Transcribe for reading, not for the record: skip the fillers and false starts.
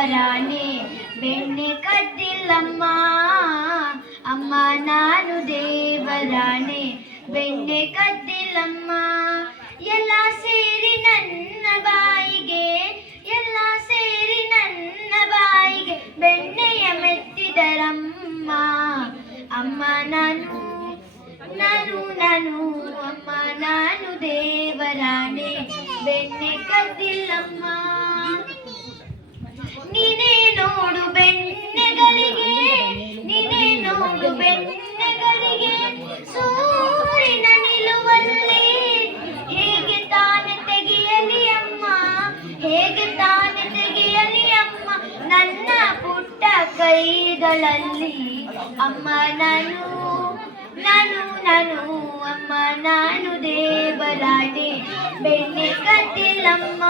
ದೇವರಾಣೆ ಬೆಣ್ಣೆ ಕದ್ದಿಲ್ಲಮ್ಮ. ಅಮ್ಮ ನಾನು ದೇವರಾಣೆ ಬೆಣ್ಣೆ ಕದ್ದಿಲ್ಲಮ್ಮ. ಎಲ್ಲ ಸೇರಿ ನನ್ನ ಬಾಯಿಗೆ, ಎಲ್ಲ ಸೇರಿ ನನ್ನ ಬಾಯಿಗೆ ಬೆಣ್ಣೆಯ ಮೆತ್ತಿದರಮ್ಮ. ಅಮ್ಮ ನಾನು ನಾನು ನಾನು ಅಮ್ಮ ನಾನು ದೇವರಾಣೆ ಬೆಣ್ಣೆ ಕದ್ದಿಲ್ಲಮ್ಮ. ನೀನೇ ನೋಡು ಬೆಣ್ಣೆಗಳಿಗೆ, ನೀನೇ ನೋಡು ಬೆಣ್ಣೆಗಳಿಗೆ ಸೂರಿನ ನಿಲುವಲ್ಲಿ ಹೇಗೆ ತಾನೆ ತೆಗೆಯಲಿ ಅಮ್ಮ, ಹೇಗೆ ತಾನೆ ತೆಗೆಯಲಿ ಅಮ್ಮ ನನ್ನ ಪುಟ್ಟ ಕೈಗಳಲ್ಲಿ. ಅಮ್ಮ ನಾನು ನಾನು ನಾನು ಅಮ್ಮ ನಾನು ದೇವರಾಣೆ ಬೆಣ್ಣೆ ಕದ್ದಿಲ್ಲಮ್ಮ.